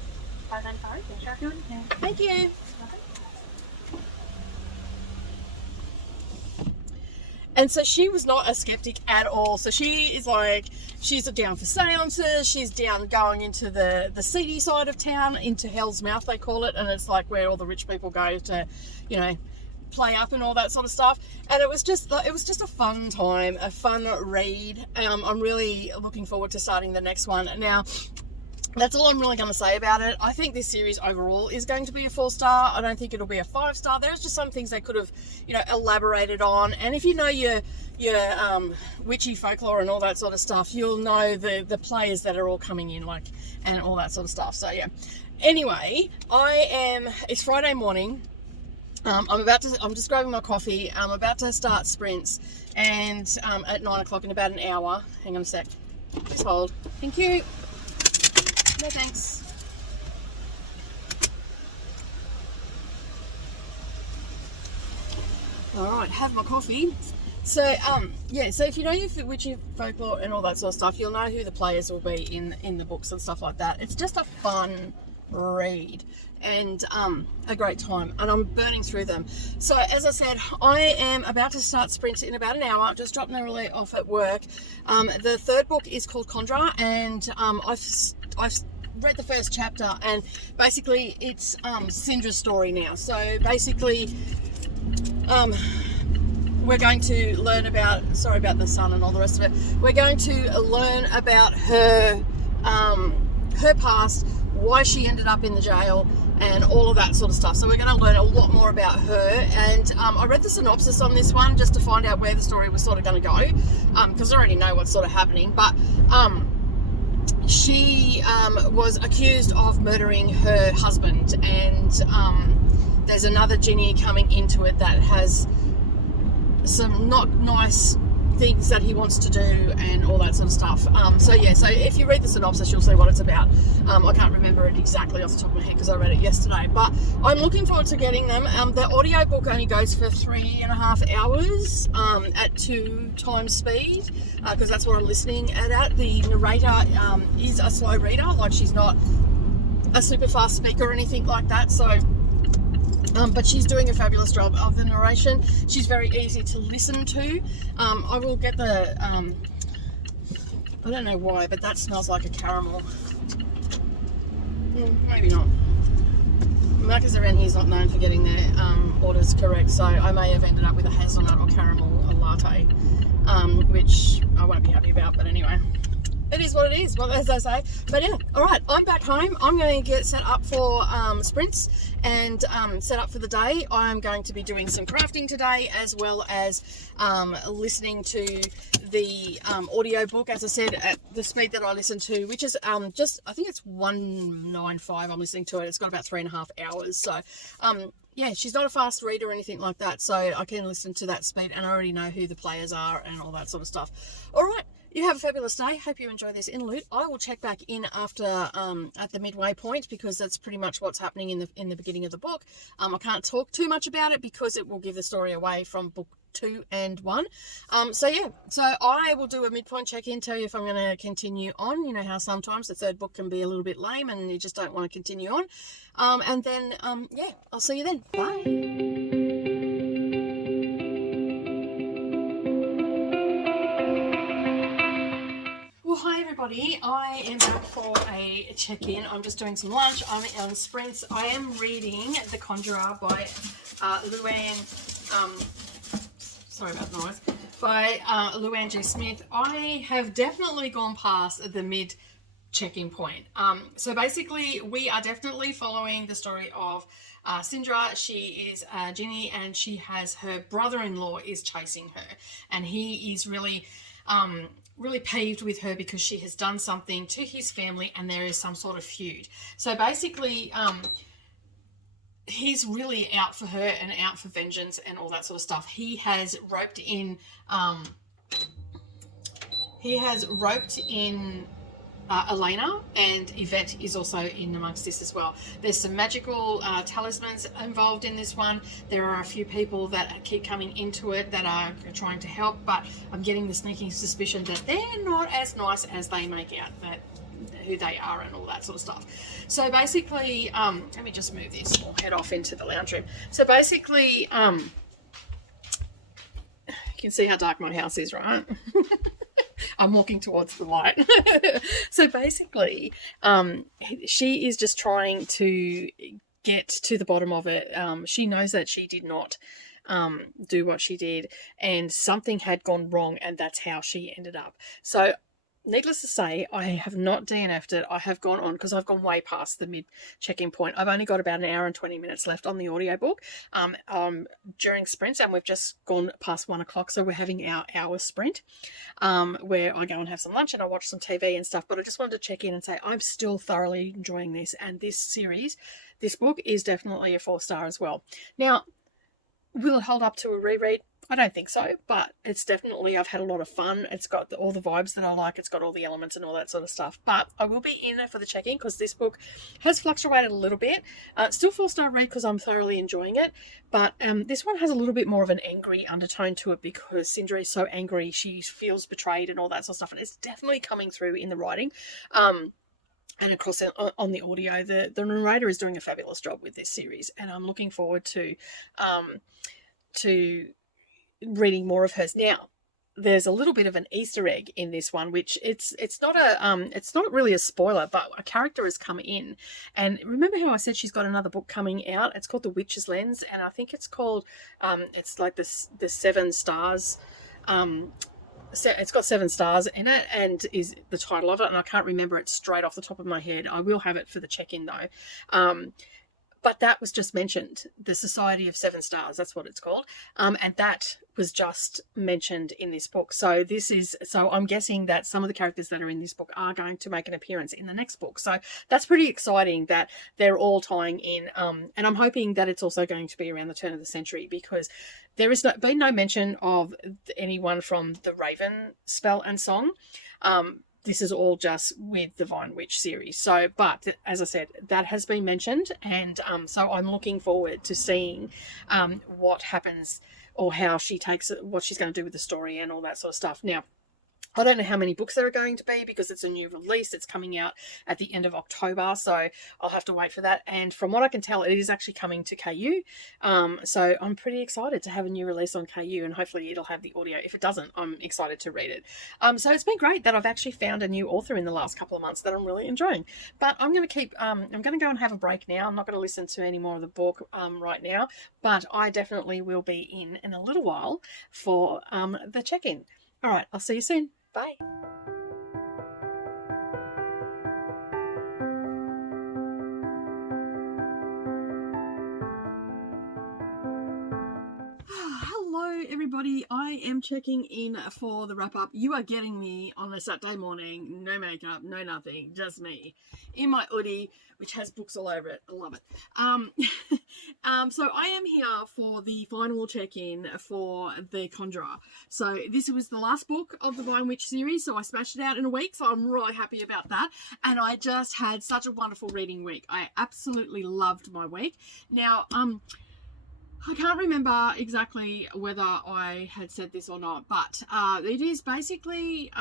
595, make sure you're doing it. Thank you. And so she was not a skeptic at all. So she is like, she's down for seances, she's down going into the seedy side of town, into Hell's Mouth, they call it, and it's like where all the rich people go to, you know, play up and all that sort of stuff. And it was just a fun time, a fun read. I'm really looking forward to starting the next one. Now, that's all I'm really going to say about it. I think this series overall is going to be a 4-star. I don't think it'll be a 5-star. There's just some things they could have, you know, elaborated on. And if you know your witchy folklore and all that sort of stuff, you'll know the players that are all coming in, like, and all that sort of stuff. So yeah. Anyway, it's Friday morning. I'm just grabbing my coffee. I'm about to start sprints, and at 9 o'clock in about an hour. Hang on a sec. Just hold. Thank you. No thanks. All right, have my coffee. So so if you know your witchy folklore and all that sort of stuff, you'll know who the players will be in the books and stuff like that. It's just a fun read and a great time, and I'm burning through them. So as I said, I am about to start sprints in about an hour. I'm just dropping Neroli off at work. The third book is called Condra, and I've read the first chapter, and basically it's Sindra's story now. So basically we're going to learn about, sorry about the sun and all the rest of it, we're going to learn about her past, why she ended up in the jail, and all of that sort of stuff. So we're going to learn a lot more about her. And I read the synopsis on this one just to find out where the story was sort of going to go, because I already know what's sort of happening. But she was accused of murdering her husband, and there's another Ginny coming into it that has some not nice things that he wants to do and all that sort of stuff. So if you read the synopsis, you'll see what it's about. I can't remember it exactly off the top of my head because I read it yesterday, but I'm looking forward to getting them. The audiobook only goes for 3.5 hours at 2 times speed, because that's what I'm listening at. The narrator is a slow reader, like she's not a super fast speaker or anything like that, so But she's doing a fabulous job of the narration. She's very easy to listen to. I will get the, I don't know why, but that smells like a caramel. Maybe not. Macca's around here is not known for getting their orders correct, so I may have ended up with a hazelnut or caramel latte, which I won't be happy about, but anyway. It is what it is, well, as I say. But yeah, all right, I'm back home. I'm going to get set up for sprints and set up for the day. I'm going to be doing some crafting today, as well as listening to the audio book, as I said, at the speed that I listen to, which is just, I think it's 195 I'm listening to it. It's got about 3.5 hours. So yeah, she's not a fast reader or anything like that, so I can listen to that speed, and I already know who the players are and all that sort of stuff. All right. You have a fabulous day. Hope you enjoy this interlude. I will check back in after at the midway point, because that's pretty much what's happening in the beginning of the book. I can't talk too much about it because it will give the story away from book 2 and 1. So yeah, so I will do a midpoint check-in, tell you if I'm going to continue on. You know how sometimes the third book can be a little bit lame and you just don't want to continue on. And then yeah, I'll see you then. Bye. Well, hi everybody, I am back for a check-in. I'm just doing some lunch. I'm on sprints. I am reading The Conjurer by Luanne, sorry about the noise, by Luanne G Smith. I have definitely gone past the mid check-in point. So basically we are definitely following the story of Sindra. She is Ginny, and she has her brother-in-law is chasing her, and he is really peeved with her because she has done something to his family and there is some sort of feud. So basically, he's really out for her and out for vengeance and all that sort of stuff. He has roped in, Elena, and Yvette is also in amongst this as well. There's some magical talismans involved in this one. There are a few people that keep coming into it that are trying to help, but I'm getting the sneaking suspicion that they're not as nice as they make out, that who they are and all that sort of stuff. So basically, let me just move this. We'll head off into the lounge room. So basically, you can see how dark my house is, right? I'm walking towards the light. So basically, she is just trying to get to the bottom of it. She knows that she did not do what she did, and something had gone wrong, and that's how she ended up. So needless to say, I have not DNF'd it. I have gone on, because I've gone way past the mid check-in point. I've only got about an hour and 20 minutes left on the audiobook during sprints, and we've just gone past 1 o'clock, so we're having our hour sprint where I go and have some lunch and I watch some TV and stuff. But I just wanted to check in and say I'm still thoroughly enjoying this, and this series, this book, is definitely a 4-star as well. Now, will it hold up to a reread? I don't think so, but it's definitely, I've had a lot of fun. It's got all the vibes that I like. It's got all the elements and all that sort of stuff. But I will be in there for the check-in, because this book has fluctuated a little bit. Still 4-star read because I'm thoroughly enjoying it. But this one has a little bit more of an angry undertone to it, because Sindra is so angry. She feels betrayed and all that sort of stuff. And it's definitely coming through in the writing. And of course, on the audio, the narrator is doing a fabulous job with this series. And I'm looking forward to reading more of hers. Now, there's a little bit of an Easter egg in this one, which it's not really a spoiler, but a character has come in. And remember how I said she's got another book coming out? It's called The Witch's Lens, and I think it's called it's like the 7 stars. It's got 7 stars in it, and is the title of it, and I can't remember it straight off the top of my head. I will have it for the check-in though. But that was just mentioned, the Society of 7 Stars, that's what it's called. And that was just mentioned in this book. So I'm guessing that some of the characters that are in this book are going to make an appearance in the next book. So that's pretty exciting that they're all tying in. And I'm hoping that it's also going to be around the turn of the century, because there has been no mention of anyone from the Raven spell and song. This is all just with the Vine Witch series. So, but as I said, that has been mentioned, and so I'm looking forward to seeing what happens, or how she takes it, what she's going to do with the story and all that sort of stuff. Now, I don't know how many books there are going to be because it's a new release. It's coming out at the end of October, so I'll have to wait for that. And from what I can tell, it is actually coming to KU. So I'm pretty excited to have a new release on KU, and hopefully it'll have the audio. If it doesn't, I'm excited to read it. So it's been great that I've actually found a new author in the last couple of months that I'm really enjoying. But I'm going to I'm going to go and have a break now. I'm not going to listen to any more of the book right now, but I definitely will be in a little while for the check-in. All right, I'll see you soon. Bye. Hello everybody, I am checking in for the wrap up. You are getting me on a Saturday morning, no makeup, no nothing, just me in my hoodie, which has books all over it. I love it. So I am here for the final check-in for The Conjurer. So this was the last book of the Vine Witch series, so I smashed it out in a week, so I'm really happy about that. And I just had such a wonderful reading week. I absolutely loved my week. Now, I can't remember exactly whether I had said this or not, but it is basically,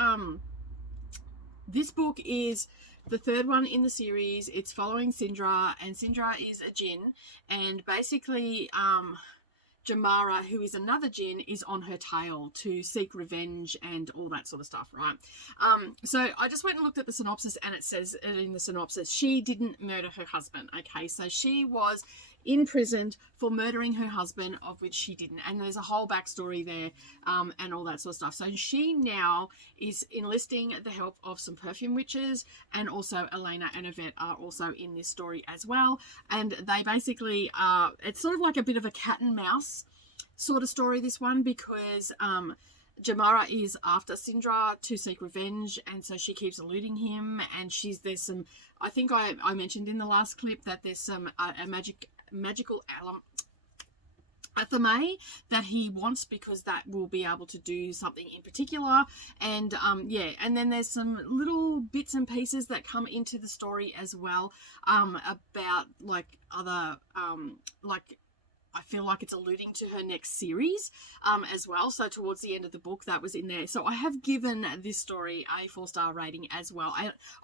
this book is the third one in the series. It's following Sindra, and Sindra is a jinn, and basically Jamara, who is another jinn, is on her tail to seek revenge and all that sort of stuff, right? So I just went and looked at the synopsis, and it says in the synopsis, she didn't murder her husband, okay? So she was imprisoned for murdering her husband, of which she didn't, and there's a whole backstory there, and all that sort of stuff. So she now is enlisting the help of some perfume witches, and also Elena and Yvette are also in this story as well, and they basically are, it's sort of like a bit of a cat and mouse sort of story, this one, because Jamara is after Sindra to seek revenge, and so she keeps eluding him, and there's some, I think I mentioned in the last clip that there's some magical athame that he wants, because that will be able to do something in particular. And and then there's some little bits and pieces that come into the story as well, about like other I feel like it's alluding to her next series as well. So towards the end of the book, that was in there. So I have given this story a 4-star rating as well.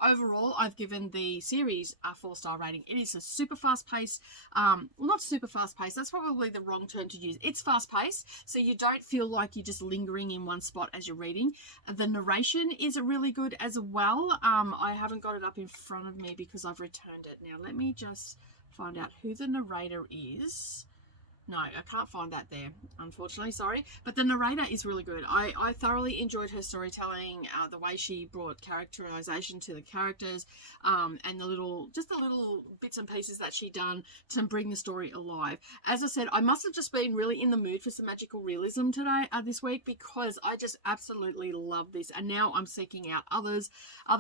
Overall, I've given the series a 4-star rating. It is a super fast-paced, not super fast-paced, that's probably the wrong term to use. It's fast-paced, so you don't feel like you're just lingering in one spot as you're reading. The narration is really good as well. I haven't got it up in front of me because I've returned it. Now, let me just find out who the narrator is. No, I can't find that there, unfortunately, sorry. But the narrator is really good. I thoroughly enjoyed her storytelling, the way she brought characterization to the characters, and the little bits and pieces that she done to bring the story alive. As I said, I must have just been really in the mood for some magical realism today, this week, because I just absolutely love this. And now I'm seeking out other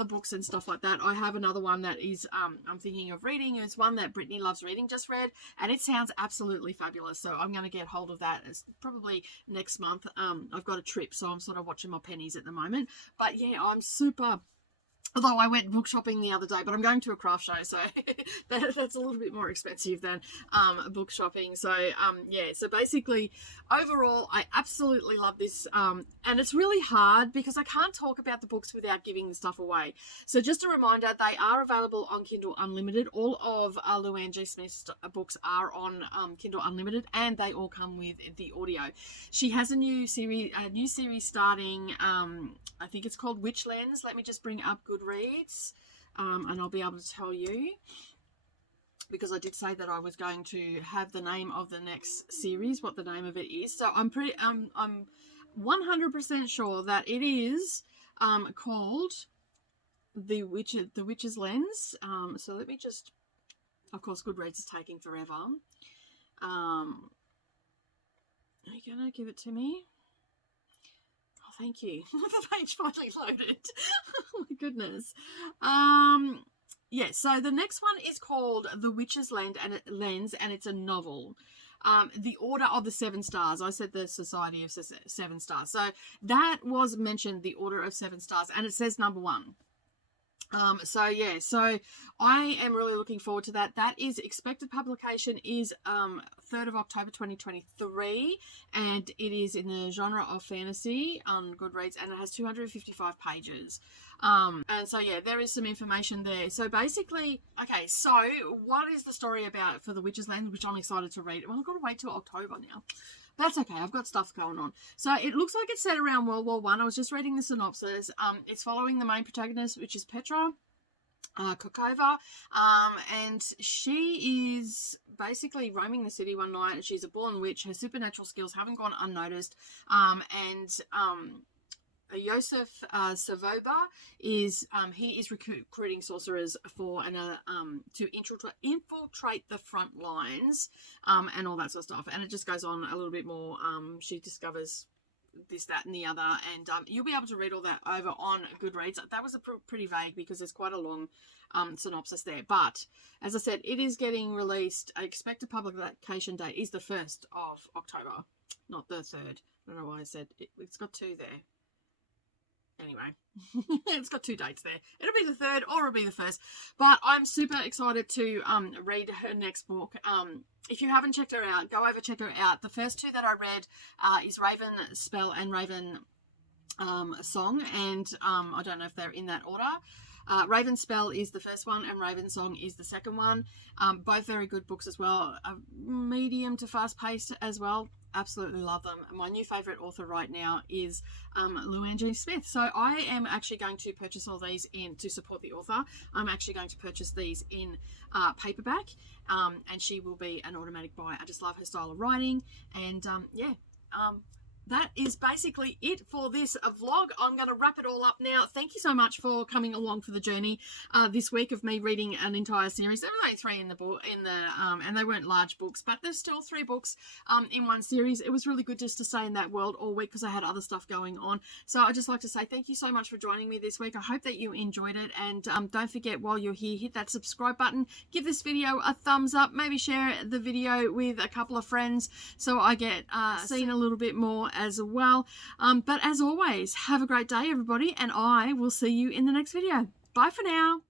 books and stuff like that. I have another one that is, I'm thinking of reading. It's one that Brittany Loves Reading just read, and it sounds absolutely fabulous. So I'm going to get hold of that. It's probably next month. I've got a trip, so I'm sort of watching my pennies at the moment. But yeah, I'm super... Although I went book shopping the other day, but I'm going to a craft show, so that's a little bit more expensive than book shopping. So, so basically, overall, I absolutely love this. And it's really hard because I can't talk about the books without giving the stuff away. So just a reminder, they are available on Kindle Unlimited. All of Luanne G Smith's books are on Kindle Unlimited, and they all come with the audio. She has a new series starting, I think it's called Witch Lens. Let me just bring up Goodreads, and I'll be able to tell you, because I did say that I was going to have the name of the next series, what the name of it is. So I'm 100% sure that it is called The Witch's Lens. So let me just, of course, Goodreads is taking forever. Are you gonna give it to me? Thank you. The page finally loaded. Oh my goodness. So the next one is called The Witch's Lens, and it's a novel. The Order of the Seven Stars. I said the Society of Seven Stars. So that was mentioned, the Order of Seven Stars, and it says number 1. So I am really looking forward to that. That is expected publication is 3rd of October 2023, and it is in the genre of fantasy on Goodreads, and it has 255 pages. And so yeah, there is some information there. So basically, okay, so what is the story about for the Witch's Land, which I'm excited to read? Well, I've got to wait till October now. That's okay. I've got stuff going on. So it looks like it's set around World War One. I was just reading the synopsis. It's following the main protagonist, which is Petra Kokova, and she is basically roaming the city one night, and she's a born witch. Her supernatural skills haven't gone unnoticed, Yosef Savoba is he is recruiting sorcerers for to infiltrate the front lines, and all that sort of stuff. And it just goes on a little bit more. She discovers this, that, and the other, and you'll be able to read all that over on Goodreads. That was pretty vague because there's quite a long synopsis there. But as I said, it is getting released. Expected publication date is the 1st of October, not the 3rd. I don't know why I said it's got 2 there. Anyway, it's got 2 dates there. It'll be the 3rd or it'll be the 1st. But I'm super excited to read her next book. If you haven't checked her out, go over check her out. The first 2 that I read is Raven Spell and Raven Song, and I don't know if they're in that order. Raven Spell is the first one and Raven Song is the second one. Both very good books as well. Medium to fast paced as well. Absolutely love them. My new favourite author right now is Luanne G Smith. So I am actually going to purchase all these to support the author. I'm actually going to purchase these in paperback, and she will be an automatic buy. I just love her style of writing, and that is basically it for this vlog. I'm going to wrap it all up now. Thank you so much for coming along for the journey this week of me reading an entire series. There were only 3 in the book, and they weren't large books, but there's still 3 books in one series. It was really good just to stay in that world all week because I had other stuff going on. So I'd just like to say thank you so much for joining me this week. I hope that you enjoyed it, and don't forget, while you're here, hit that subscribe button, give this video a thumbs up, maybe share the video with a couple of friends so I get seen a little bit more as well. But as always, have a great day, everybody, and I will see you in the next video. Bye for now.